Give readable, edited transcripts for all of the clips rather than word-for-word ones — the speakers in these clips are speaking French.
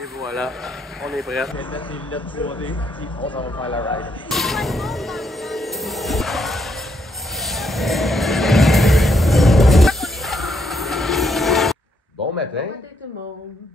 Et voilà, on est prêt. On va mettre les lunettes 3D, puis on s'en va faire la ride. Bon matin,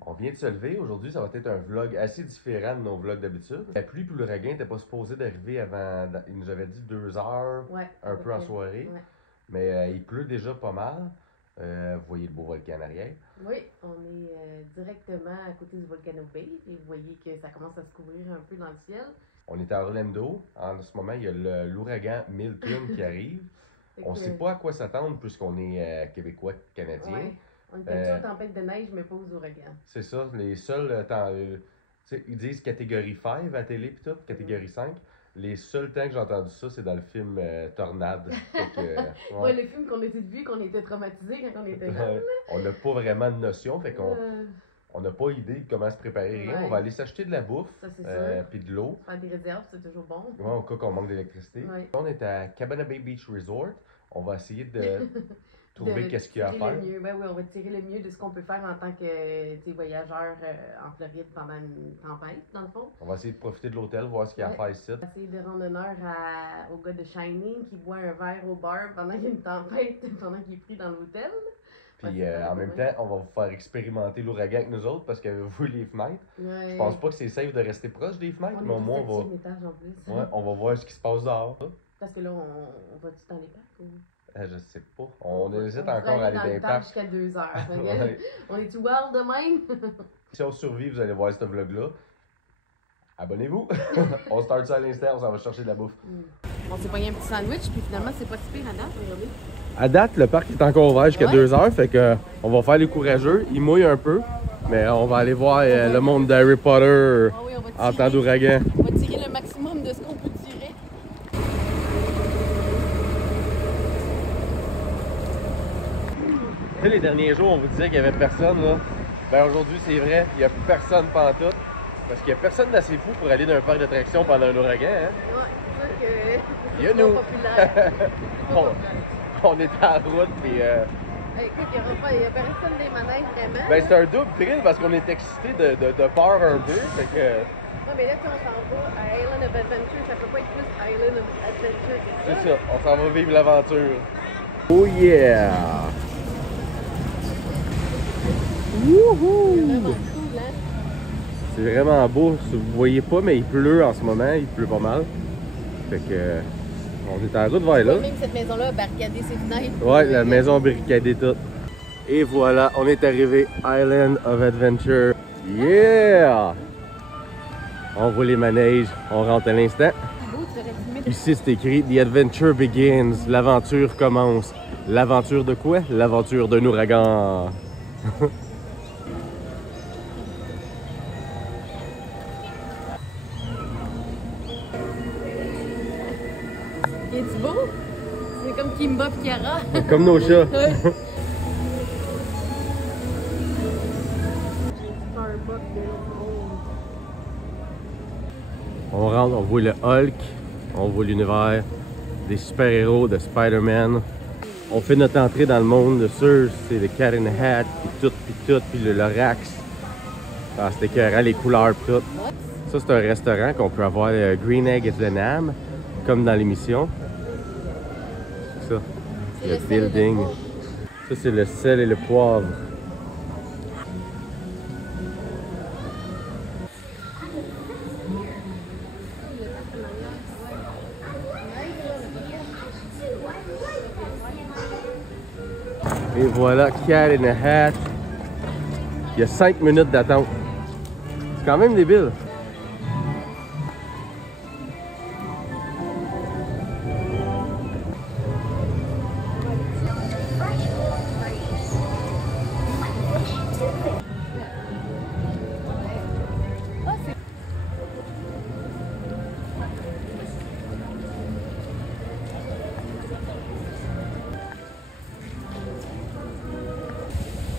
on vient de se lever. Aujourd'hui, ça va être un vlog assez différent de nos vlogs d'habitude. La pluie puis l'ouragan n'était pas supposé d'arriver avant, il nous avait dit 2 heures, un peu en soirée. Ouais. Mais il pleut déjà pas mal. Vous voyez le beau volcan en arrière. Oui, on est directement à côté du Volcano Bay et vous voyez que ça commence à se couvrir un peu dans le ciel. On est à Orlando. En ce moment, il y a l'ouragan Milton qui arrive. On ne sait pas à quoi s'attendre puisqu'on est québécois, canadiens. Ouais. On est habitué aux tempêtes de neige, mais pas aux ouragans. C'est ça. Les seuls temps... ils disent catégorie 5 à la télé pis tout, catégorie 5. Les seuls temps que j'ai entendu ça, c'est dans le film Tornade. Ouais, le film qu'on a tous vu, qu'on était traumatisés quand on était jeunes. On n'a pas vraiment de notion, fait qu'on on n'a pas idée de comment se préparer rien. On va aller s'acheter de la bouffe, puis de l'eau. Faire des réserves, c'est toujours bon. Ouais, au cas qu'on manque d'électricité. Ouais. On est à Cabana Bay Beach Resort. On va essayer de trouver qu'est-ce qu'il y a à faire. Ben oui, on va tirer le mieux de ce qu'on peut faire en tant que voyageur en Floride pendant une tempête, dans le fond. On va essayer de profiter de l'hôtel, voir ce qu'il y a à faire ici. On va essayer de rendre honneur au gars de Shining qui boit un verre au bar pendant qu'il y a une tempête, pendant qu'il est pris dans l'hôtel. Puis en même temps, on va vous faire expérimenter l'ouragan avec nous autres parce qu'avez-vous les fenêtres. Ouais. Je pense pas que c'est safe de rester proche des fenêtres, mais au moins on va voir ce qui se passe dehors. Parce que là, on va-tu dans les parcs ou... Je sais pas. On hésite encore à aller dans les parcs. Jusqu'à 2 heures. Ouais. On est tout wild de même. Si on survit, vous allez voir ce vlog-là. Abonnez-vous. On start ça à l'instant, on s'en va chercher de la bouffe. On s'est pogné un petit sandwich, puis finalement, c'est pas si pire à date. Regardez. À date, le parc est encore ouvert jusqu'à 2 heures, fait que on va faire les courageux. Il mouille un peu, mais on va aller voir le monde d'Harry Potter en temps d'ouragan. On va tirer le maximum de ce qu'on peut tirer. Les derniers jours, on vous disait qu'il n'y avait personne, là. Ben aujourd'hui, c'est vrai, il n'y a plus personne pantoute. Parce qu'il n'y a personne d'assez fou pour aller dans un parc d'attractions pendant un ouragan, hein? Ouais, c'est sûr que... Il y a nous! On est en route, puis... Écoute, il n'y a personne des manèges, vraiment. Ben c'est un double thrill parce qu'on est excité de peur un peu, fait que... Non, mais là, si on s'en va à Island of Adventure, ça peut pas être plus Island of Adventure, c'est ça? C'est ça, on s'en va vivre l'aventure. Oh yeah! Wouhou! C'est vraiment cool, hein? C'est vraiment beau. Vous voyez pas, mais il pleut en ce moment. Il pleut pas mal. Fait que... on est en route vers là. Même cette maison-là a barricadé ses fenêtres. Ouais, la maison a barricadé toute. Et voilà, on est arrivé Island of Adventure. Yeah! On voit les manèges. On rentre à l'instant. Ici, c'est écrit « The adventure begins ». L'aventure commence. L'aventure de quoi? L'aventure d'un ouragan. Es-tu beau? C'est comme Kimba et Kiara. Comme nos chats. On rentre, on voit le Hulk, on voit l'univers des super-héros de Spider-Man. On fait notre entrée dans le monde de ceux, c'est le Cat in the Hat, puis le Lorax. Ah, c'était écœurant, les couleurs, pis tout. Ça, c'est un restaurant qu'on peut avoir Green Egg at the Nam, comme dans l'émission. C'est ça, le building. Ça, c'est le sel et le poivre. Et voilà, Cat in a Hat. Il y a 5 minutes d'attente. C'est quand même débile.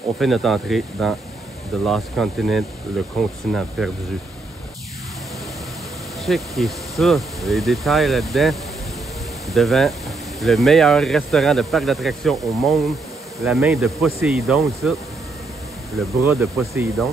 On fait notre entrée dans The Lost Continent, le continent perdu. Checkez ça, les détails là-dedans. Devant le meilleur restaurant de parc d'attractions au monde, la main de Poséidon ici, le bras de Poséidon.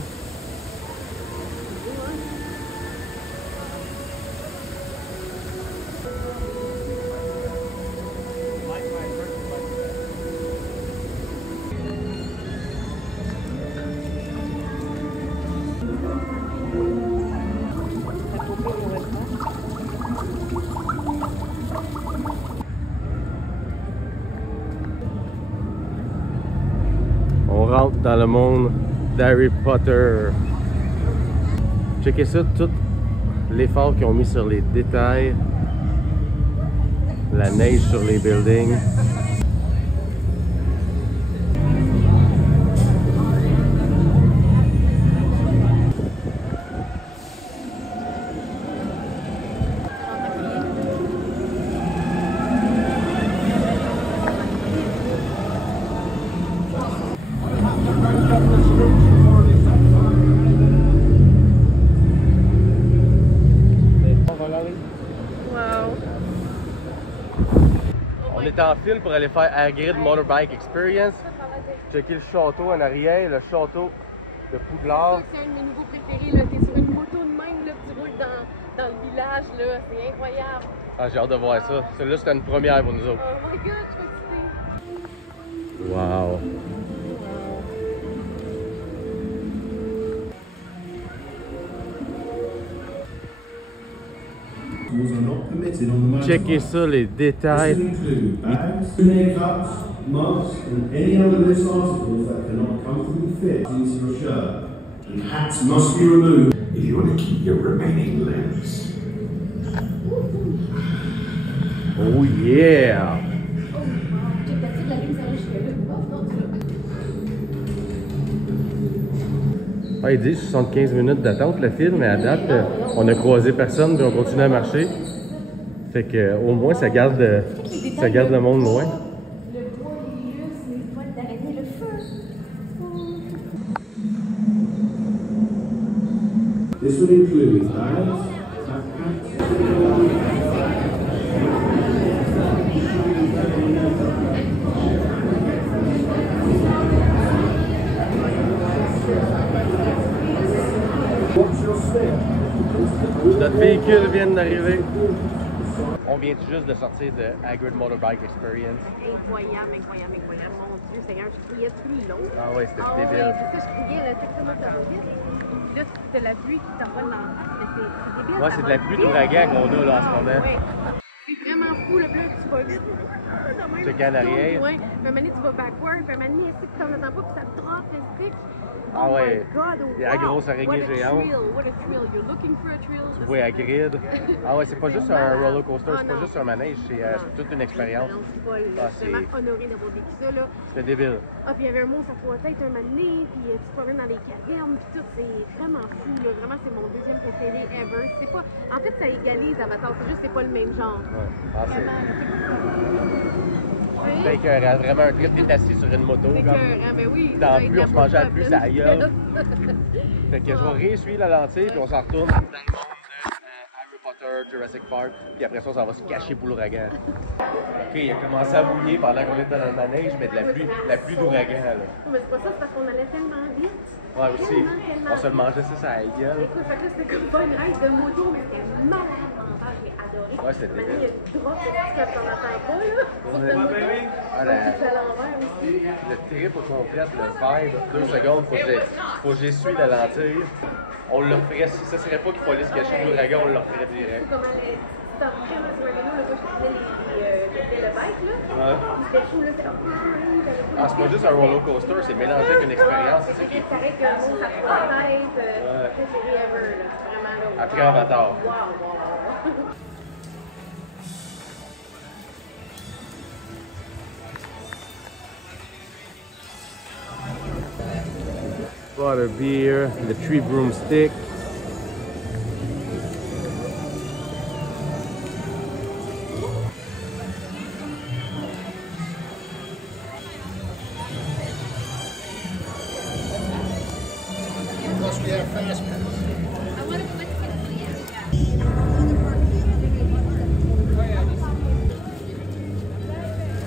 dans le monde d'Harry Potter. Checkez ça, tout l'effort qu'ils ont mis sur les détails, la neige sur les buildings. On est en file pour aller faire Hagrid Motorbike Experience. Checker le château en arrière, le château de Poudlard. C'est un de mes nouveaux préférés, là. T'es sur une moto de même, là, tu roules dans le village, là. C'est incroyable. Ah, j'ai hâte de voir ça. Celle-là, c'était une première pour nous autres. Oh my god, je suis excitée. Wow! Checkez ça, les détails. Mugs and any other loose articles that cannot comfortably fit into your shirt. And hats must be removed if you want to keep your remaining limbs. Oh yeah! Ah, il dit 75 minutes d'attente le film, mais à date, on a croisé personne puis on continue à marcher. Fait que au moins ça garde le monde loin. This will include bags, backpacks. Notre véhicule vient d'arriver. On vient juste de sortir de Hagrid Motorbike Experience. Incroyable, incroyable, incroyable. Mon Dieu, Seigneur, je criais tout le long. Ah ouais, c'était Ouais, débile. c'est ça, je criais, là, comment ça va vite. Puis là, c'est la pluie qui t'envole dans la face, mais c'est débile. Ouais, c'est de la pluie d'ouragan qu'on a là en ce moment. Ouais. C'est vraiment fou, le bleu, tu vas vite. Checker en arrière. Ouais, puis à un moment donné, tu vas backward, puis à un moment donné, est-ce que tu t'en attends pas, puis ça te drop, est-ce Ah oh ouais. my God, Il y a la grosse araignée géante. What a thrill. You're looking for a thrill. Tu vois Hagrid. Ah ouais, c'est pas juste un roller coaster, c'est Ah, pas non. juste un manège, c'est toute une expérience. Non, c'est pas Ah, c'est- vraiment honoré d'avoir vécu ça, là. C'était débile. Ah, puis il y avait un monstre à trois têtes un moment donné, puis tu te promènes dans les cavernes, puis tout, c'est vraiment fou, là. Vraiment, c'est mon deuxième préféré ever. C'est pas... En fait, ça égalise Avatar, c'est juste que c'est pas le même genre. Ouais. Ah, c'est Oui. écœurant. Vraiment un trip, t'es assis sur une moto. C'est Comme... écœurant, ben oui. Dans ça le va plus, être on se mangeait à la plus prochaine. à la gueule. Fait que je vais réessuyer la lentille, puis on s'en retourne dans le monde de Harry Potter, Jurassic Park, puis après ça, on s'en va se cacher pour l'ouragan. Ok, il a commencé à mouiller pendant qu'on était dans le manège, mais de la pluie d'ouragan, là. Mais c'est pas ça, c'est parce qu'on allait tellement vite. Ouais, aussi, on se le mangeait ça à la gueule. Écoute, fait que là, c'était comme pas une race de moto, mais c'était malade mental, j'ai adoré. Ouais, c'était Maintenant, débile. il y a du drop, quand t'en attends pas, là, sur ta moto. Ah, C'est à l'envers aussi. le trip au complet, le vibe, 2 secondes, faut que j'essuie la lentille. On le referait, si ça serait pas qu'il fallait se cacher de l'ouragan, on le referait direct. Comment les t'entrais, là, sur un vélo, là, moi, je faisais le bike, là. Ouais. Il fait chaud, là, c'est comme... Ah, c'est pas juste un roller coaster, c'est mélangé avec une expérience, c'est ça qui est C'est pareil que le monstre à trois têtes, préféré ever, là. Vraiment, là. Après Avatar. Wow, wow. Butter beer, the tree broomstick. Plus we have fast pass.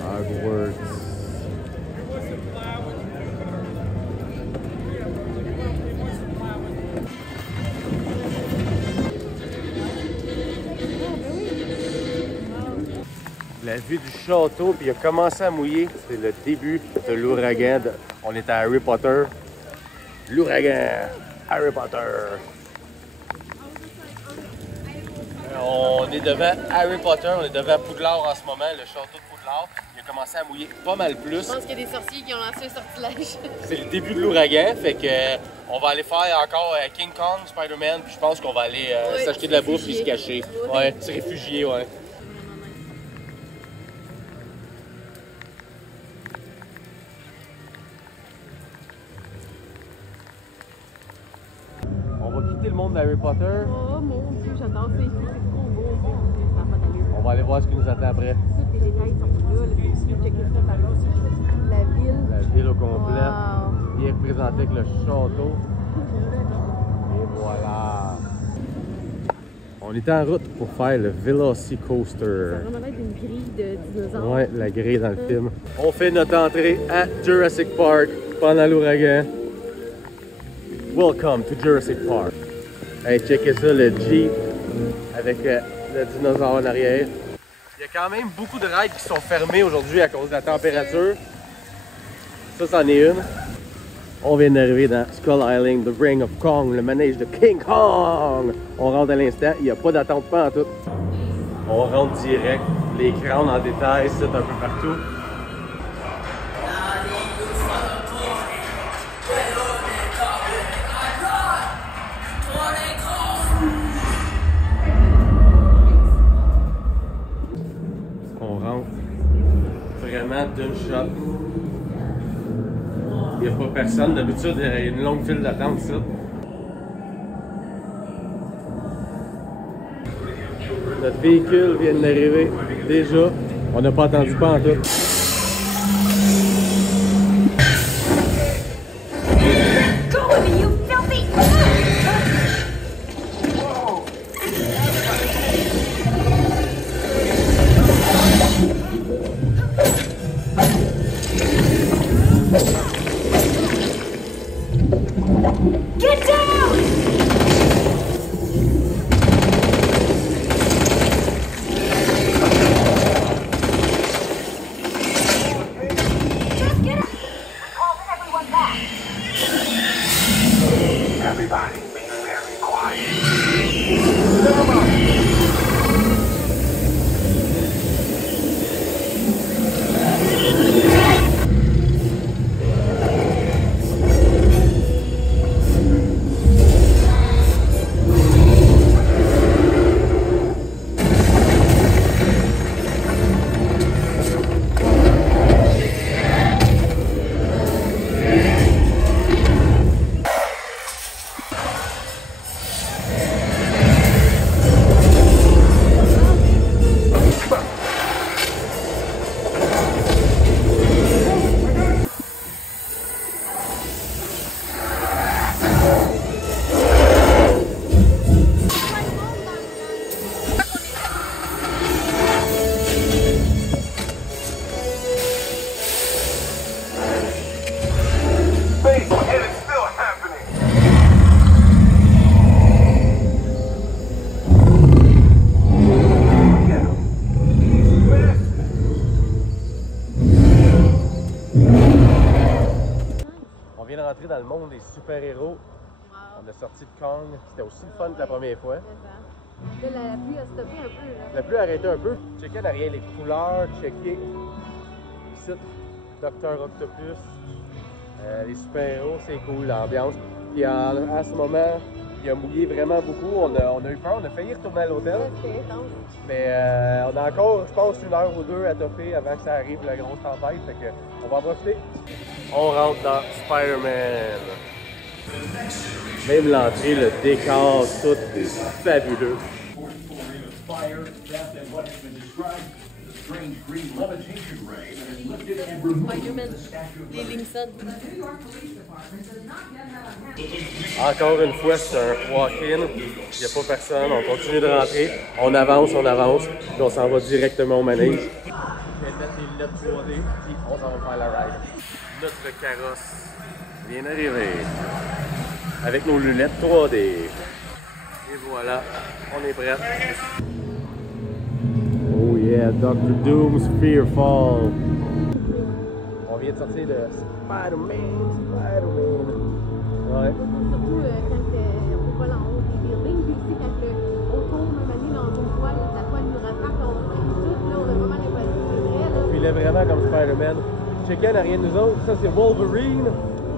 Hogwarts. La vue du château, puis il a commencé à mouiller. C'est le début de l'ouragan. On est à Harry Potter. L'ouragan, Harry Potter. On est devant Harry Potter, on est devant Poudlard en ce moment, le château de Poudlard. Il a commencé à mouiller pas mal plus. Je pense qu'il y a des sorciers qui ont lancé un sortilège. C'est le début de l'ouragan, fait que on va aller faire encore King Kong, Spider-Man, puis je pense qu'on va aller s'acheter de la bouffe et se cacher. Ouais, se réfugier, ouais. On va quitter le monde d'Harry Potter. Oh mon Dieu, j'adore ça ici, c'est trop beau. Ça n'a pas d'allure. On va aller voir ce qui nous attend après. Tous les détails sont là, le checker ça par là. La ville. La ville au complet, Wow. bien représentée avec le château. Et voilà. On était en route pour faire le Velocicoaster. Ça a vraiment l'air d'une grille de dinosaures. Ouais, la grille dans le film. On fait notre entrée à Jurassic Park pendant l'ouragan. Welcome to Jurassic Park. Hey, checkez ça, le Jeep avec le dinosaure en arrière. Il y a quand même beaucoup de rides qui sont fermées aujourd'hui à cause de la température. Ça, c'en est une. On vient d'arriver dans Skull Island, The Ring of Kong, le manège de King Kong. On rentre à l'instant, il n'y a pas d'attente pas en tout. On rentre direct, les crânes en détail, c'est un peu partout. On rentre vraiment d'une shot. Il n'y a pas personne. D'habitude, il y a une longue file d'attente, ça. Notre véhicule vient d'arriver déjà. On n'a pas attendu pas en tout. Everybody be very quiet. Rentrer dans le monde des super-héros. Wow. On a sorti de Kong. C'était aussi le fun que la première fois. Là, la pluie a stoppé un peu. Là. La pluie a arrêté un peu. Checker derrière les couleurs, checker ici, Dr. Octopus, les super-héros, c'est cool, l'ambiance. Puis à ce moment, il a mouillé vraiment beaucoup. On a eu peur, on a failli retourner à l'hôtel. C'était intense. Mais on a encore, je pense, 1 heure ou 2 à toffer avant que ça arrive la grosse tempête. Fait que on va en profiter. On rentre dans Spider-Man. Même l'entrée, le décor, tout est fabuleux. Spider-Man, les Linkson. Encore une fois, c'est un walk-in. Il n'y a pas personne. On continue de rentrer. On avance, puis on s'en va directement au manège. Je vais mettre les lunettes 3D, puis on s'en va faire la ride. Notre carrosse vient d'arriver avec nos lunettes 3D. Et voilà, on est prêt. Oh yeah, Dr. Doom's Fearfall. On vient de sortir de Spider-Man. Ouais. Surtout quand on vole en haut des buildings, puis aussi quand on tombe un année dans une vraiment comme Spider-Man. Checkez en arrière de nous autres, ça c'est Wolverine,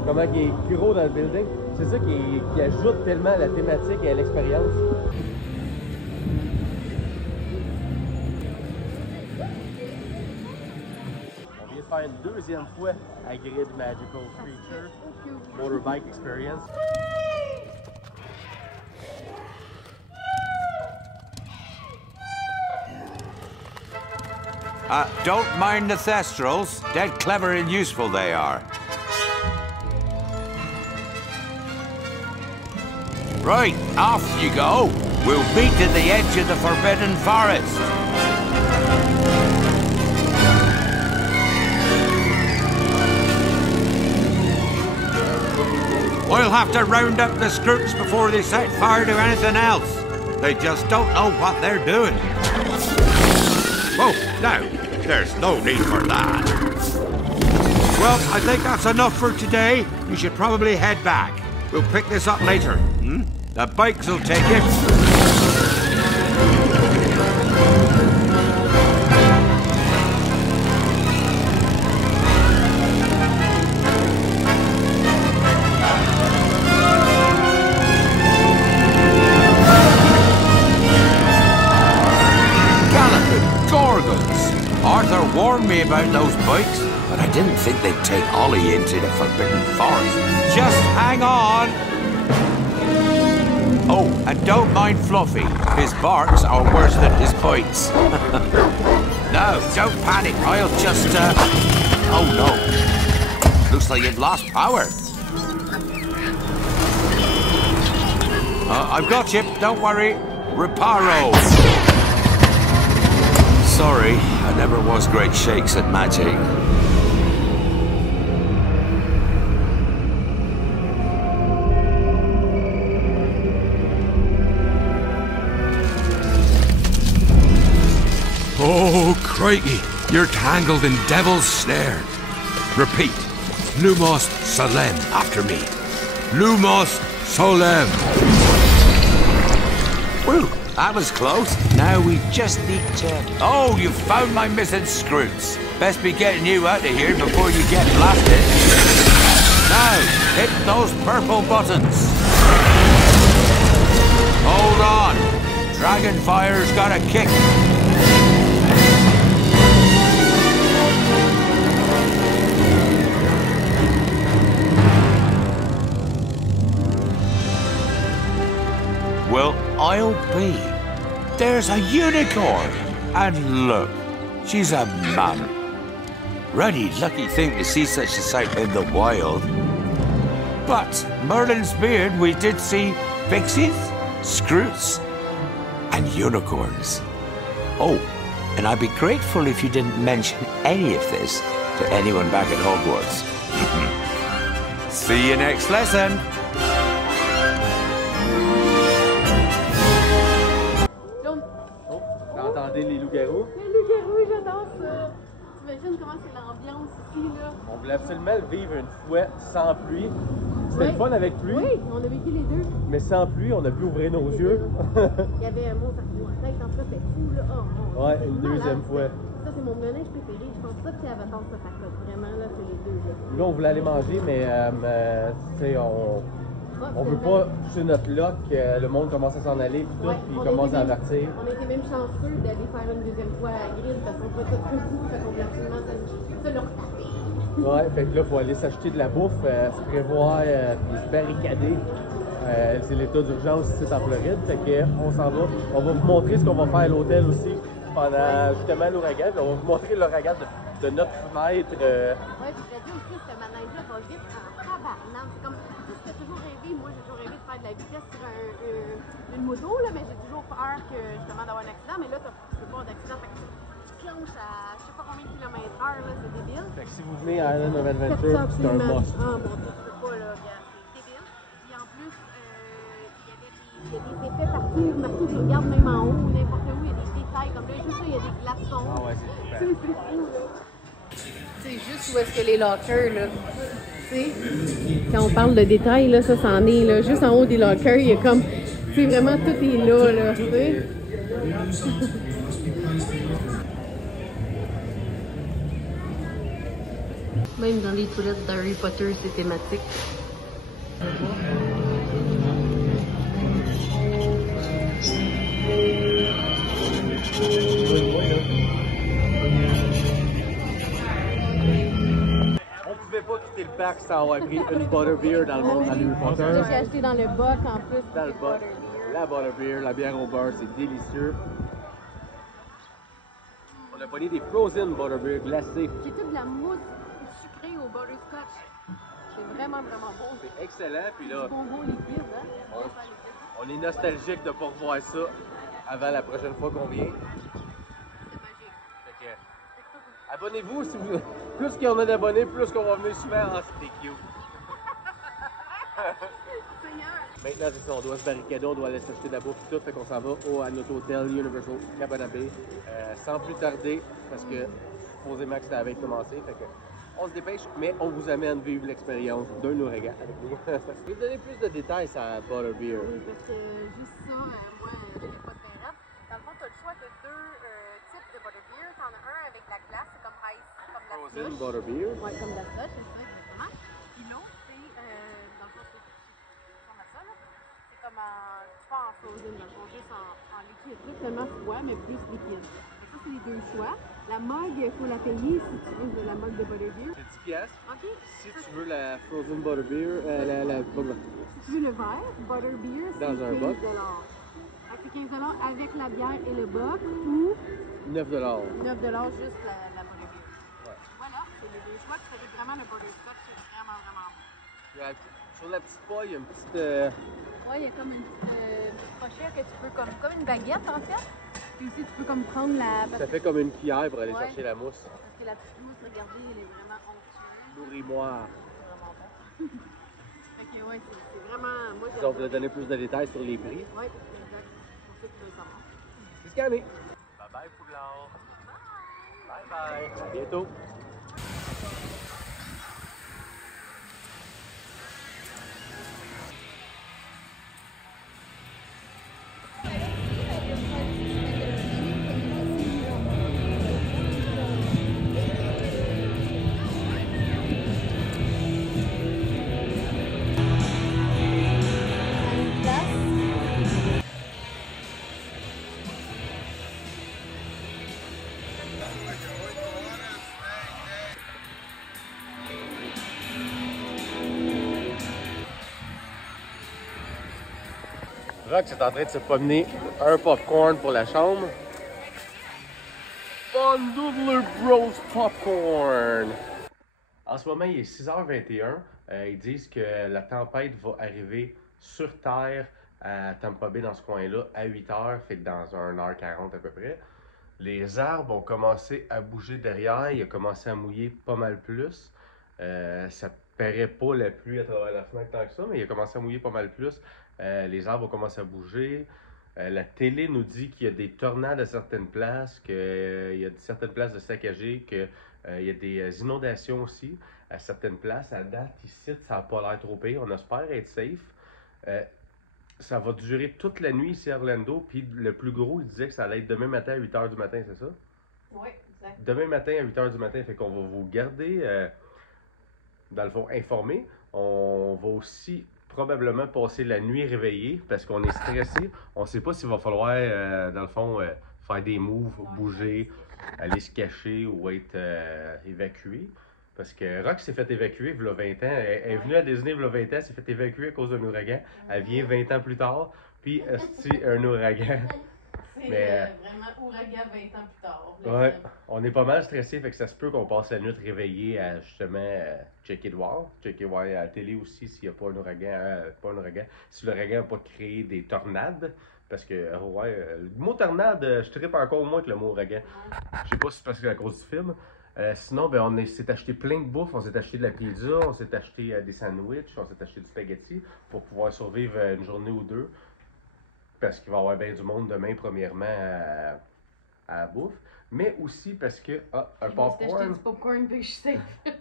comment il est gros dans le building. C'est ça qui ajoute tellement à la thématique et à l'expérience. On vient de faire une deuxième fois à Grid Magical Creature Motorbike Experience. Don't mind the Thestrals. Dead clever and useful they are. Right, off you go. We'll meet at the edge of the Forbidden Forest. We'll have to round up the Skroots before they set fire to anything else. They just don't know what they're doing. Oh, no, there's no need for that. Well, I think that's enough for today. You should probably head back. We'll pick this up later. The bikes will take it. Arthur warned me about those bikes, but I didn't think they'd take Ollie into the Forbidden Forest. Just hang on! Oh, and don't mind Fluffy. His barks are worse than his bites. No, don't panic. I'll just, Oh, no. Looks like you've lost power. I've got you. Don't worry. Reparo. Sorry, I never was great shakes at magic. Oh, crikey, you're tangled in Devil's Snare. Repeat, Lumos Solem after me. Lumos Solem. Woo, that was close. Now we just need to... Oh, you found my missing Skroots. Best be getting you out of here before you get blasted. Now, hit those purple buttons. Hold on. Dragonfire's got a kick. Well, I'll be. There's a unicorn. And look, she's a mammoth. Ruddy lucky thing to see such a sight in the wild. But Merlin's beard, we did see pixies, Skroots, and unicorns. Oh, and I'd be grateful if you didn't mention any of this to anyone back at Hogwarts. See you next lesson. Les loups-garous. Les loups-garous, j'adore ça. T'imagines comment c'est l'ambiance ici, là? On voulait absolument le vivre une fois sans pluie. C'était le fun avec pluie. Oui, on a vécu les deux. Mais sans pluie, on a pu ouvrir nos yeux. Il y avait un mot en tête, en tout cas, c'était fou, là. Oh, ouais, une deuxième fois. Ça, c'est mon manège préféré. Je pense pas que c'est Avatar, ça fait vraiment, là, c'est les deux, là. Là, on voulait aller manger, mais, tu sais, on veut pas toucher notre lock, le monde commence à s'en aller, puis tout, puis il commence à avertir. On a été même chanceux d'aller faire une deuxième fois à la grille parce qu'on trouvait ça trop fou, fait qu'on voulait absolument se le retaper. Ouais, fait que là, il faut aller s'acheter de la bouffe, se prévoir, puis se barricader. C'est l'état d'urgence ici en Floride, fait qu'on s'en va. On va vous montrer ce qu'on va faire à l'hôtel aussi pendant justement l'ouragan, puis on va vous montrer l'ouragan de notre fenêtre. Ouais, puis je l'ai dit aussi, ce manège-là va vite en tabarnak. C'est comme... J'ai toujours rêvé, moi j'ai toujours rêvé de faire de la vitesse sur une moto, là, mais j'ai toujours peur que justement d'avoir un accident. Mais là, tu peux pas avoir d'accident, fait que tu clenches à je sais pas combien de kilomètres heure, là, c'est débile. Fait que si vous venez à Island of Adventure, c'est un must. Ah mon Dieu, tu peux pas, là, c'est débile. Puis en plus, il y a des effets partout que je regarde même en haut, n'importe où, il y a des détails comme là, juste là, il y a des glaçons. Ah ouais, c'est super. C'est fou, là. C'est juste où est-ce que les lockers, là. Quand on parle de détails, là, ça c'en est là, juste en haut des lockers, il y a comme, c'est vraiment tout est là, tu sais. Même dans les toilettes d'Harry Potter, c'est thématique. On pouvait pas quitter le parc sans avoir pris une butterbeer dans le monde Harry Potter. Là, j'ai acheté dans le boc en plus. Dans le boc, la butterbeer, la bière au beurre, c'est délicieux. On a pogné des frozen butterbeer glacés. J'ai toute de la mousse sucrée au butterscotch. C'est vraiment, vraiment bon. C'est excellent, puis là, Bonbon liquide, hein? on est nostalgique de ne pas revoir ça avant la prochaine fois qu'on vient. C'est magique. Fait que, abonnez-vous, si vous... plus qu'il y en a d'abonnés, plus qu'on va venir souvent. Ah, c'était cute. Seigneur! Maintenant, c'est ça, on doit se barricader, on doit aller s'acheter de la bouffe et tout, fait qu'on s'en va à notre hôtel Universal Cabana Bay sans plus tarder, parce que supposément que ça avait commencé, fait que on se dépêche, mais on vous amène vivre l'expérience d'un ouragan avec nous. Je vais vous donner plus de détails sur la Butterbeer. Oui, parce que juste ça, moi, je n'ai pas de verrette. Dans le fond, tu as le choix de deux types de butterbeer. Tu en as un avec la glace, c'est comme ice, comme la Frozen slush. Butterbeer. Oui, comme la slush, c'est ça, exactement. Puis l'autre, c'est, dans le fond, c'est comme ça, là. C'est comme en, pas en frozen, dans le fond, juste en liquide. Pas tellement froid, mais plus liquide. Donc ça, c'est les deux choix. La mug, il faut la payer si tu veux la mug de butterbeer. C'est 10 piastres. OK. Si tu veux la Frozen Butterbeer, Si tu veux le verre, butterbeer, c'est Dans un 15 boc. C'est 15 avec la bière et le boc ou 9 $. 9 juste la butterbeer. Ouais. Voilà, c'est les deux choix. Tu fais vraiment le butterscotch, c'est vraiment, vraiment bon. Sur la petite paille, il y a une petite... Ouais, il y a comme une petite pochette que tu peux, comme une baguette en fait. Puis aussi, tu peux comme prendre la... Ça fait comme une cuillère pour aller Ouais. chercher la mousse. Parce que la petite mousse, regardez, elle est vraiment onctueuse. Nourris-moi. C'est vraiment bon. Fait que ouais, c'est vraiment... Moi, Si on voulait donner plus de détails sur les prix. Oui, exact. Pour ceux qui veulent savoir. C'est scanné. Bye bye, Poulard. Bye bye. À bientôt. Rox est en train de se promener un popcorn pour la chambre. Fun Doodler Bros Popcorn! En ce moment, il est 6h21. Ils disent que la tempête va arriver sur Terre à Tampa Bay, dans ce coin-là, à 8h, fait que dans 1h40 à peu près. Les arbres ont commencé à bouger derrière, il a commencé à mouiller pas mal plus. Ça paraît pas la pluie à travers la fenêtre tant que ça, mais il a commencé à mouiller pas mal plus. Les arbres ont commencé à bouger. La télé nous dit qu'il y a des tornades à certaines places, qu'il y a certaines places de saccagées, qu'il y a des inondations aussi à certaines places. À date, ici, ça n'a pas l'air trop pire. On espère être safe. Ça va durer toute la nuit ici à Orlando. Puis le plus gros, il disait que ça allait être demain matin à 8h du matin, c'est ça? Oui, exact. Demain matin à 8h du matin, fait qu'on va vous garder, dans le fond, informés. On va aussi probablement passer la nuit réveillé parce qu'on est stressé. On ne sait pas s'il va falloir, dans le fond, faire des moves, bouger, aller se cacher ou être évacué. Parce que Rox s'est fait évacuer il y a 20 ans. Elle est venue à Disney il y a 20 ans, s'est fait évacuer à cause d'un ouragan. Elle vient 20 ans plus tard, puis c'est un ouragan. C'est Mais, vraiment ouragan 20 ans plus tard. Ouais, on est pas mal stressé, fait que ça se peut qu'on passe la nuit réveillé à justement checker voir à la télé aussi s'il n'y a pas un ouragan, si l'ouragan n'a pas créé des tornades. Parce que, le mot tornade, je trippe encore moins que le mot ouragan. Je sais pas si c'est parce que c'est à cause du film. Sinon, ben, on s'est acheté plein de bouffe. On s'est acheté de la pizza, on s'est acheté des sandwichs, on s'est acheté du spaghetti pour pouvoir survivre une journée ou deux. Parce qu'il va y avoir bien du monde demain, premièrement, à la bouffe. Mais aussi parce que, un popcorn. J'ai acheté du popcorn, puis je suis safe.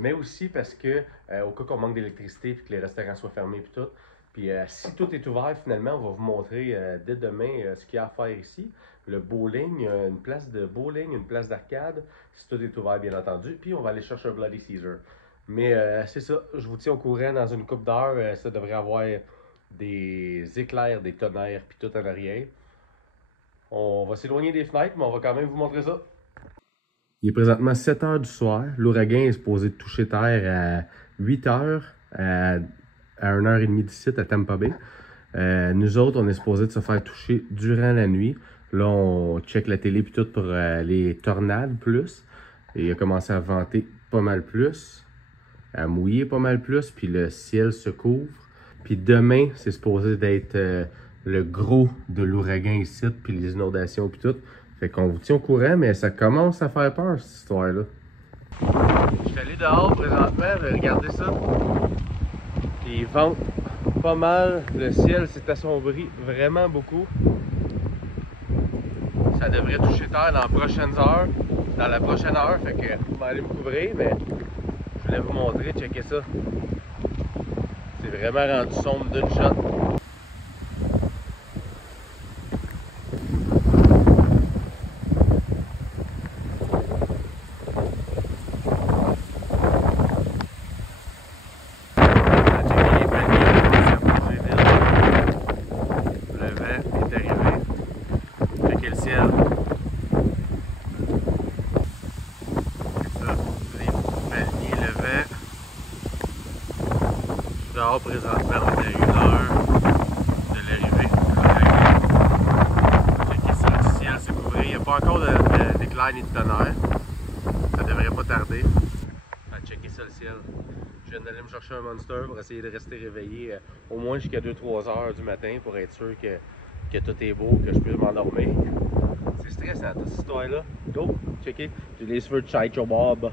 Mais aussi parce que, au cas qu'on manque d'électricité et que les restaurants soient fermés et tout, Puis si tout est ouvert, finalement, on va vous montrer dès demain ce qu'il y a à faire ici. Le bowling, une place de bowling, une place d'arcade, si tout est ouvert, bien entendu. Puis on va aller chercher un Bloody Caesar. Mais c'est ça, je vous tiens au courant dans une couple d'heures. Ça devrait avoir des éclairs, des tonnerres, puis tout en arrière. On va s'éloigner des fenêtres, mais on va quand même vous montrer ça. Il est présentement 7 h du soir. L'ouragan est supposé toucher terre à 8 h, à 1h30 d'ici, à Tampa Bay. Nous autres, on est supposé de se faire toucher durant la nuit. Là, on check la télé puis tout pour les tornades plus. Et il a commencé à venter pas mal plus, à mouiller pas mal plus, puis le ciel se couvre. Puis demain, c'est supposé d'être le gros de l'ouragan ici, puis les inondations puis tout. Fait qu'on vous tient au courant, mais ça commence à faire peur, cette histoire-là. Je suis allé dehors présentement, regardez ça. Il vente pas mal, le ciel s'est assombri vraiment beaucoup. Ça devrait toucher terre dans les prochaines heures, dans la prochaine heure, fait que je vais aller me couvrir, mais je voulais vous montrer, checker ça. C'est vraiment rendu sombre d'une shot. Dehors présentement, on est à 1 heure de l'arrivée. Checker ça, le ciel s'est couvert. Il n'y a pas encore d'éclair ni de tonnerre. Ça devrait pas tarder. Checker ça, le ciel. Je viens d'aller me chercher un Monster pour essayer de rester réveillé au moins jusqu'à 2-3 heures du matin pour être sûr que tout est beau, que je puisse m'endormir. C'est stressant toute cette histoire-là. Go, checker. J'ai les cheveux de Sideshow Bob.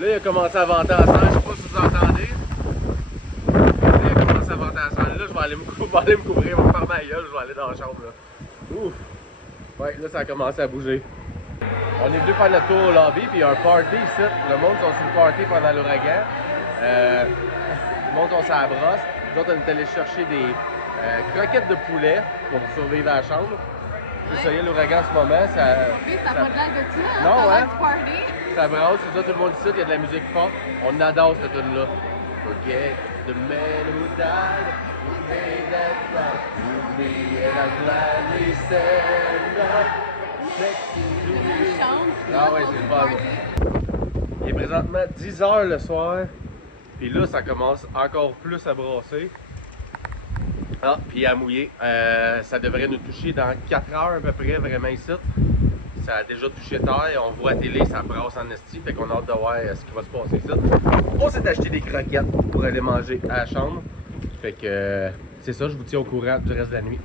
Là, il a commencé à venter à 100, je sais pas si vous entendez. Là, il a commencé à venter à 100. Là, je vais aller me couvrir, je vais me faire ma gueule, je vais aller dans la chambre. Là. Ouf! Ouais, là, ça a commencé à bouger. On est venu faire le tour au lobby, puis il y a un party ici. Le monde sont sur le party pendant l'ouragan. Le monde sont sur la brosse. Nous autres, on est allés chercher des croquettes de poulet pour survivre à la chambre. Vous savez, l'ouragan en ce moment, ça Ça pas de l'air de ça, hein? Non, Ça a ouais. l'air de party. Ça brasse, c'est ça, tout le monde ici, il y a de la musique forte. On adore cette tune-là. Forget the man who died, who paid that price to me, and I gladly stand up next to you. Ah ouais, c'est le fun. Il est présentement 10 h le soir, puis là, ça commence encore plus à brasser. Ah, puis à mouiller. Ça devrait nous toucher dans 4 heures à peu près, vraiment ici. Ça a déjà touché terre, on voit à la télé, ça brasse en esti, fait qu'on a hâte de voir ce qui va se passer ici. On s'est acheté des croquettes pour aller manger à la chambre. Fait que c'est ça, je vous tiens au courant du reste de la nuit.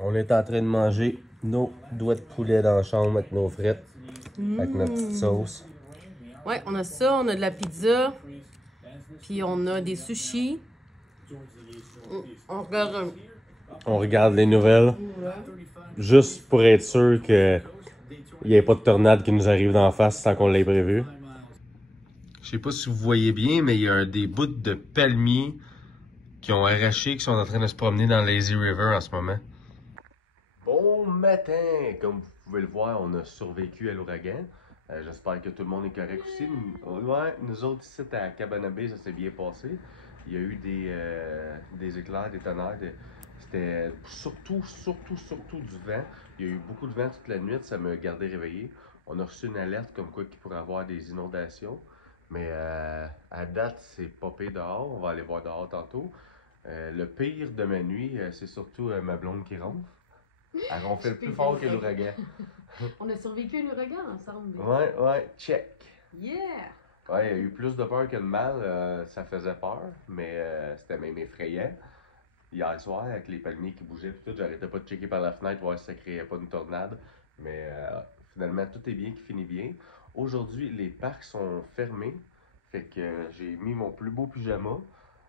On est en train de manger nos doigts de poulet dans la chambre avec nos frites, avec notre petite sauce. Ouais, on a ça, on a de la pizza, puis on a des sushis. On regarde les nouvelles, juste pour être sûr que il n'y ait pas de tornade qui nous arrive d'en face sans qu'on l'ait prévu. Je sais pas si vous voyez bien, mais il y a des bouts de palmiers qui ont arraché, qui sont en train de se promener dans Lazy River en ce moment. Bon matin! Comme vous pouvez le voir, on a survécu à l'ouragan. J'espère que tout le monde est correct aussi. Ouais, nous autres ici à Cabana Bay, ça s'est bien passé. Il y a eu des éclairs, des tonnerres. C'était surtout du vent. Il y a eu beaucoup de vent toute la nuit, ça m'a gardé réveillé. On a reçu une alerte comme quoi qu'il pourrait y avoir des inondations. Mais à date, c'est pas pire dehors. On va aller voir dehors tantôt. Le pire de ma nuit, c'est surtout ma blonde qui ronfle. Elle ronfle plus fort que l'ouragan. On a survécu à l'ouragan ensemble. Ouais, check. Yeah! Ouais, il y a eu plus de peur que de mal. Ça faisait peur, mais c'était même effrayant. Hier soir, avec les palmiers qui bougeaient et tout, j'arrêtais pas de checker par la fenêtre, voir si ça créait pas une tornade. Mais finalement, tout est bien qui finit bien. Aujourd'hui, les parcs sont fermés. Fait que j'ai mis mon plus beau pyjama.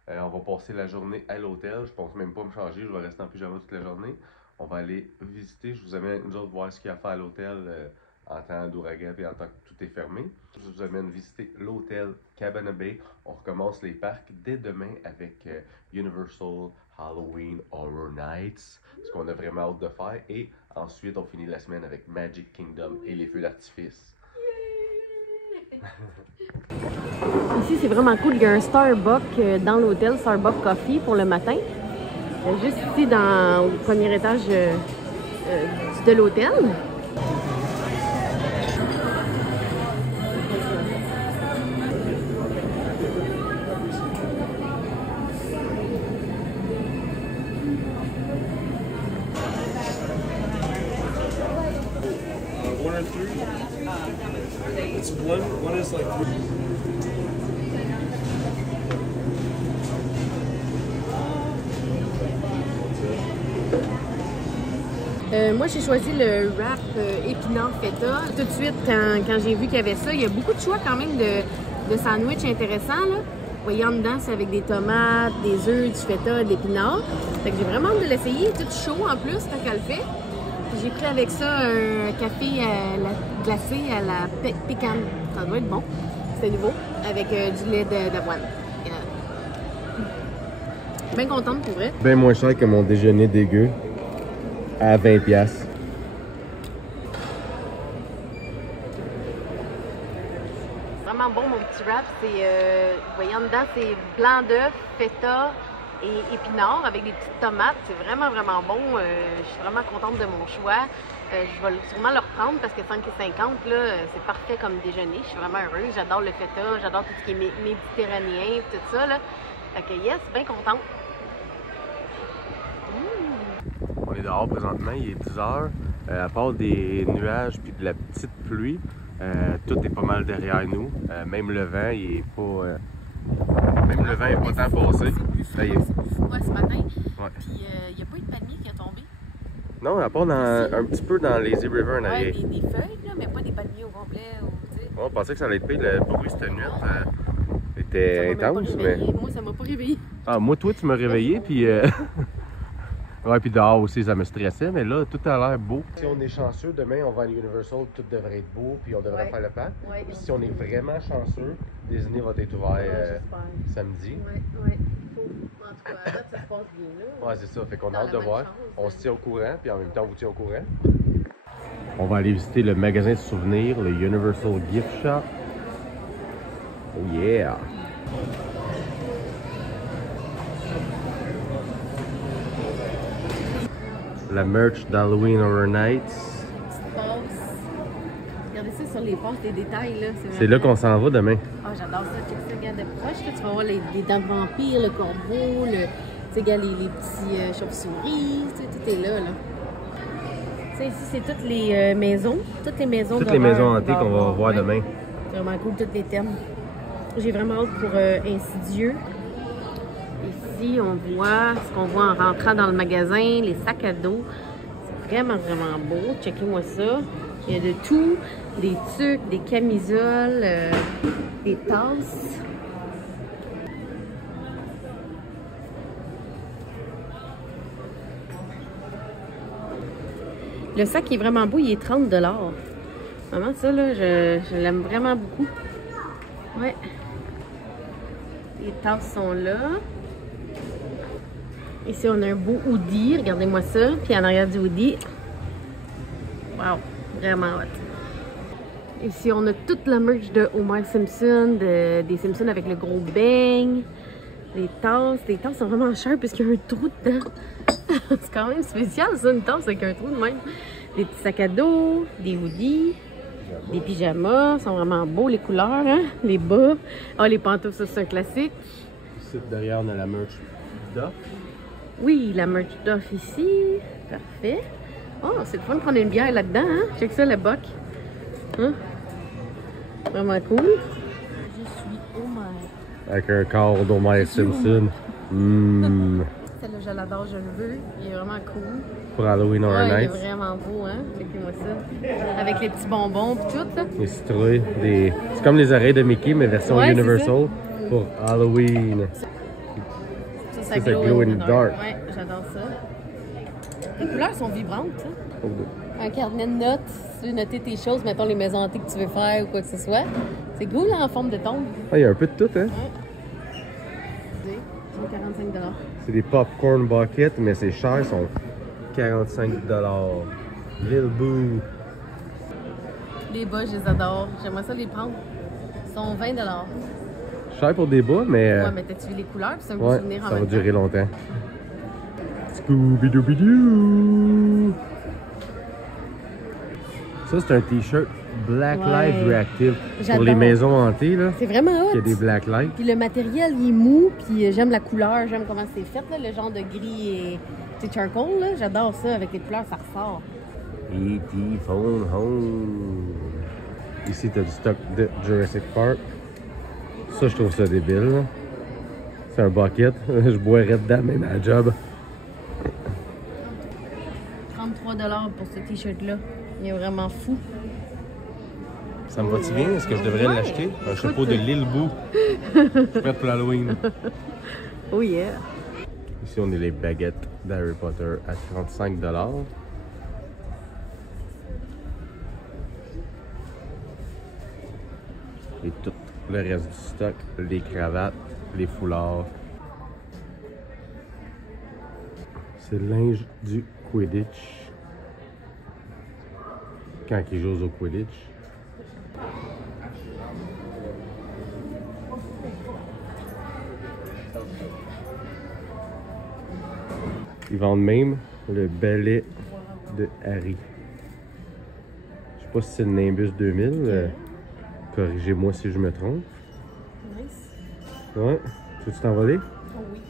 On va passer la journée à l'hôtel. Je pense même pas me changer, je vais rester en pyjama toute la journée. On va aller visiter. Je vous amène nous autres voir ce qu'il y a à faire à l'hôtel en temps d'ouragan et en temps que tout est fermé. Je vous amène visiter l'hôtel Cabana Bay. On recommence les parcs dès demain avec Universal Halloween Horror Nights, ce qu'on a vraiment hâte de faire. Et ensuite, on finit la semaine avec Magic Kingdom et les feux d'artifice. Ici, c'est vraiment cool. Il y a un Starbucks dans l'hôtel, Starbucks Coffee pour le matin. Juste ici, au premier étage de l'hôtel. One or three? It's one is like... Moi, j'ai choisi le wrap épinard feta. Tout de suite, quand j'ai vu qu'il y avait ça, il y a beaucoup de choix quand même de sandwich intéressants. Là. Vous voyez, en dedans, c'est avec des tomates, des œufs, du feta, de l'épinard. Fait que j'ai vraiment hâte de l'essayer. Tout chaud en plus, tant qu'elle le fait. J'ai pris avec ça un café glacé à la pécane. Ça doit être bon. C'est nouveau. Avec du lait d'avoine. Je suis bien contente pour vrai. Bien moins cher que mon déjeuner dégueu. À 20$. Vraiment bon, mon petit wrap. C'est, vous voyez en dedans, c'est blanc d'œuf, feta et épinards avec des petites tomates. C'est vraiment, vraiment bon. Je suis vraiment contente de mon choix. Je vais sûrement le reprendre parce que 5,50$, c'est parfait comme déjeuner. Je suis vraiment heureuse. J'adore le feta, j'adore tout ce qui est méditerranéen, tout ça. Là. Fait que yes, bien contente. On est dehors présentement, il est 10h. À part des nuages puis de la petite pluie, tout est pas mal derrière nous. Même le vent, il est pas... même le vent est pas tant passé. C'est plus froid ce matin. Ouais. Puis il n'y a pas eu de palmier qui a tombé. Non, à part un petit peu dans Lazy River en arrière. Ouais, des feuilles, là, mais pas des palmiers au complet. On pensait que ça allait être pire. Le bruit cette nuit était intense. Mais... Moi, ça m'a pas réveillé. Ah, moi, toi, tu m'as réveillé, puis... Ouais, puis dehors aussi, ça me stressait, mais là, tout a l'air beau. Si on est chanceux, demain, on va à Universal, tout devrait être beau, puis on devrait faire le parc. Ouais. Si on est vraiment chanceux, Disney va être ouvert samedi. Ouais. En tout cas, à date, ça se passe bien, là. Ouais, c'est ça. Fait qu'on a hâte de voir. On se tient au courant, puis en même temps, on vous tient au courant. On va aller visiter le magasin de souvenirs, le Universal Gift Shop. Oh yeah! La merch d'Halloween Horror Nights. Petite passe. Regardez ça sur les passes, les détails, là. C'est là qu'on s'en va demain. Ah, j'adore ça. Check ça, regarde de proche. Là, tu vas voir les dents de vampire, le corbeau, tu sais, regarde les petits chauves-souris. Tout est là. Tu sais, ici, c'est toutes les maisons. Toutes les maisons Toutes les maisons hantées qu'on va voir demain. C'est vraiment cool, tous les thèmes. J'ai vraiment hâte pour Insidieux. Ici, on voit ce qu'on voit en rentrant dans le magasin, les sacs à dos. C'est vraiment, vraiment beau. Checkez-moi ça. Il y a de tout. Des tucs, des camisoles, des tasses. Le sac est vraiment beau, il est 30$. Vraiment, ça, là, je l'aime vraiment beaucoup. Ouais. Les tasses sont là. Ici, on a un beau hoodie. Regardez-moi ça. Puis en arrière du hoodie, wow, vraiment hot. Ici, on a toute la merch de Homer Simpson, des Simpsons avec le gros bang. Les tasses sont vraiment chères puisqu'il y a un trou dedans. C'est quand même spécial, ça, une tasse avec un trou de même. Des petits sacs à dos, des hoodies, des pyjamas. Sont vraiment beaux, les couleurs, hein? Les bas. Ah, les pantoufles, ça, c'est un classique. Ici, derrière, on a la merch Duff. Oui, la merch Duff ici. Parfait. Oh, c'est le fun de prendre une bière là-dedans, hein? Check ça, le boc. Hein? Vraiment cool. Je suis Homer. Avec un corps d'Homer Simpson. Celle-là, je l'adore, je le veux. Il est vraiment cool. Pour Halloween Horror Il est Nights. vraiment beau, hein? Checkez-moi ça. Avec les petits bonbons et tout, là. Les citrouilles. C'est comme les oreilles de Mickey, mais version Ouais, Universal pour Halloween. Ça Ça glow in the dark. Ouais, j'adore ça. Les couleurs sont vibrantes, hein? Oh, un carnet de notes, si tu veux noter tes choses, mettons les maisons hantées que tu veux faire ou quoi que ce soit. C'est cool, en forme de tombe. Ah, il y a un peu de tout, hein? Ouais. C'est 45 $. C'est des popcorn buckets, mais c'est cher, ils sont 45 $. Lil Boo. Les bas, je les adore. J'aimerais ça les prendre. Ils sont 20 $. Cher pour des bas, mais... Ouais, mais t'as-tu vu les couleurs? C'est un beau ouais, souvenir en ça va même temps. durer longtemps. Scooby-Dooby-Doo! Ça, c'est un t-shirt Black Ouais. Lives Reactive pour J'adore. les maisons hantées, là. C'est vraiment hot. Il y a des black lights. Puis le matériel, il est mou, puis j'aime la couleur, j'aime comment c'est fait, là, le genre de gris et c'est charcoal, là. J'adore ça, avec les couleurs, ça ressort. E.T. Phone Home. Ici, t'as du stock de Jurassic Park. Ça, je trouve ça débile, là. C'est un bucket. Je boirais dedans, même à la job. 33 $ pour ce t-shirt-là. Il est vraiment fou. Ça me va-tu bien? Est-ce que je devrais Ouais. l'acheter? Un chapeau de Lil Boo. Je suis prête pour l'Halloween. Oh yeah! Ici, on a les baguettes d'Harry Potter à 35 $. Et tout le reste du stock, les cravates, les foulards. C'est le linge du Quidditch. Quand ils jouent au Quidditch. Ils vendent même le balai de Harry. Je sais pas si c'est le Nimbus 2000. Corrigez-moi si je me trompe. Nice. Ouais. Tu veux t'envoler? Oh oui.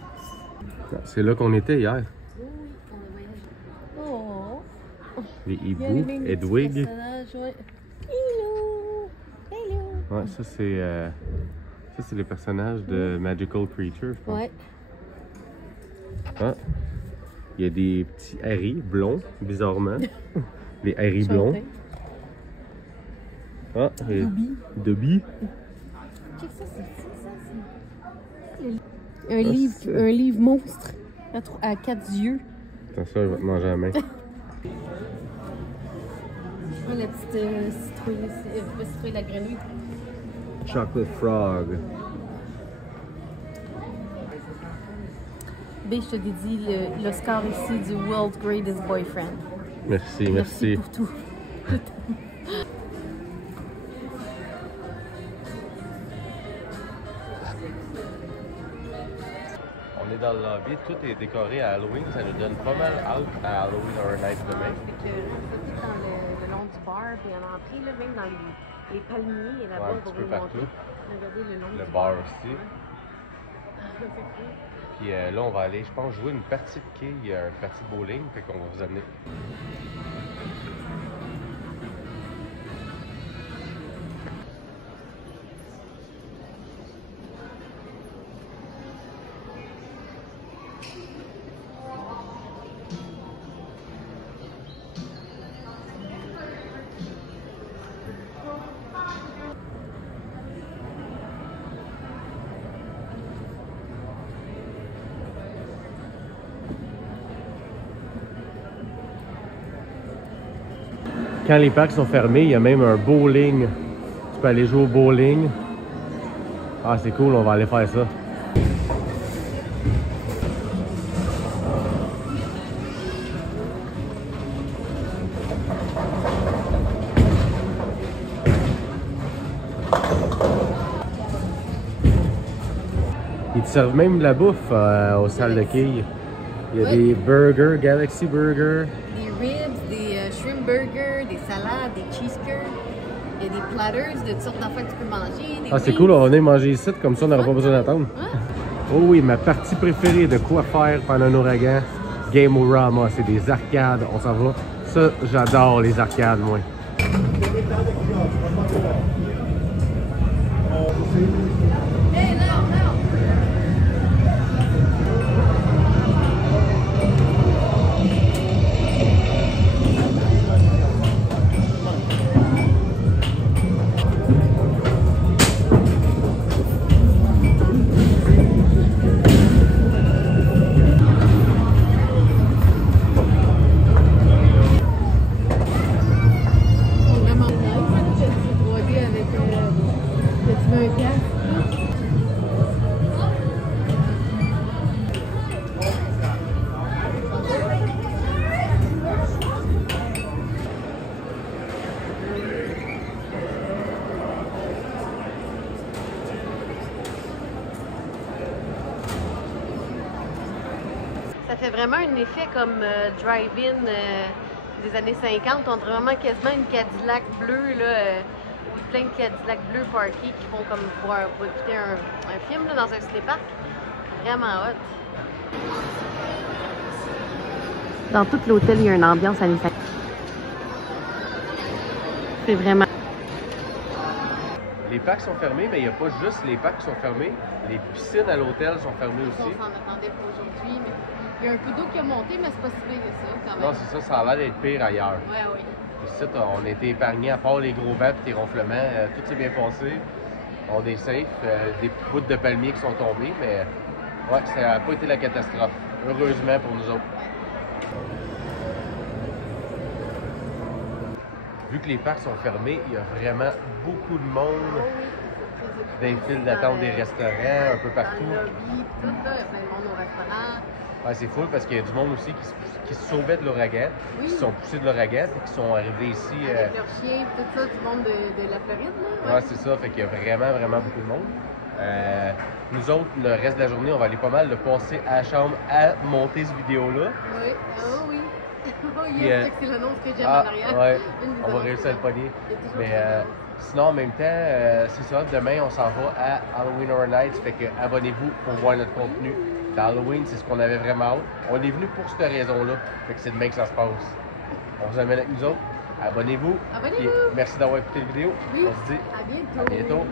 C'est là qu'on était hier. Oh! Les Il y a hiboux, les mêmes petits Hedwig. personnages, ouais. Hello! Hello! Ouais, ça c'est les personnages de Magical Creature, je pense. Ouais. Ah. Il y a des petits Harry blonds, bizarrement. Les Harry blonds. Chantin. Ah, et Dobby. Check ça, c'est fou, ça. Un livre monstre à 4 yeux. Attention, il va te manger à la main. La petite citrouille, la grenouille. Chocolate Frog. B, je te dédie l'Oscar ici du World's Greatest Boyfriend. Merci, merci. Pour tout. On est dans le lobby, tout est décoré à Halloween. Ça nous donne pas mal hâte à Halloween Horror Nights demain. C'est que tout dans le long du bar, puis à l'entrée, là, même dans les palmiers, et là-bas, Ouais, un on petit va peu vous partout. montrer. Regardez le long Le du bar aussi. C'est cool. Puis là, on va aller, je pense, jouer une partie de quilles, une partie de bowling. Fait qu'on va vous amener. Quand les parcs sont fermés, il y a même un bowling. Tu peux aller jouer au bowling. Ah, c'est cool, on va aller faire ça. Ils te servent même de la bouffe aux salles de quilles. Il y a des burgers, Galaxy Burger. Des ribs, des shrimp burgers, des salades, des cheese curds. Il y a des platters de toutes sortes d'affaires que tu peux manger. Des Ah, c'est wings. cool, on va venir manger ici, comme ça on n'aura pas besoin d'attendre. Oh oui, ma partie préférée de quoi faire pendant un ouragan, Game-O-Rama, c'est des arcades, on s'en va. Ça, j'adore les arcades, moi. Hey, now, now. Ça fait vraiment un effet comme drive-in des années 50. On dirait vraiment quasiment une Cadillac bleue, là, plein de Cadillac bleus parkés qui font comme pour écouter un film là, dans un cinéparc. Vraiment hot. Dans tout l'hôtel, il y a une ambiance années 50. C'est vraiment... Les parcs sont fermés, mais il n'y a pas juste les parcs qui sont fermés. Les piscines à l'hôtel sont fermées aussi. On s'en attendait pour aujourd'hui, mais il y a un peu d'eau qui a monté, mais c'est pas si pire que ça, quand même. Non, c'est ça, ça a l'air d'être pire ailleurs. Ouais, oui. Ici, on a été épargnés, à part les gros vents et les ronflements. Tout s'est bien passé. On est safe. Des petites bouts de palmiers qui sont tombés, mais ouais, ça n'a pas été la catastrophe. Heureusement pour nous autres. Vu que les parcs sont fermés, il y a vraiment beaucoup de monde. Dans les files d'attente des restaurants, un peu partout. Dans le lobby, tout là, il y a plein de monde au restaurant. Ouais, c'est fou parce qu'il y a du monde aussi qui se sauvait de l'ouragan, qui se sont poussés de l'ouragan et qui sont arrivés ici. Avec leurs chiens, tout ça, du monde de la Floride, là. Ouais, c'est ça. Fait qu'il y a vraiment beaucoup de monde. Nous autres, le reste de la journée, on va aller pas mal de passer à la chambre à monter cette vidéo-là. Oui, oh oui. Oh Puis, yes, c'est l'annonce que j'aime en arrière. Ouais, on va réussir à le pogner. Mais sinon, en même temps, c'est ça, demain, on s'en va à Halloween Horror Nights. Fait que abonnez-vous pour voir notre contenu. Halloween, c'est ce qu'on avait vraiment hâte. On est venu pour cette raison-là. Fait que c'est demain que ça se passe. On vous amène avec nous autres. Abonnez-vous. Abonnez-vous. Puis, merci d'avoir écouté la vidéo. Oui. On se dit à bientôt. à bientôt.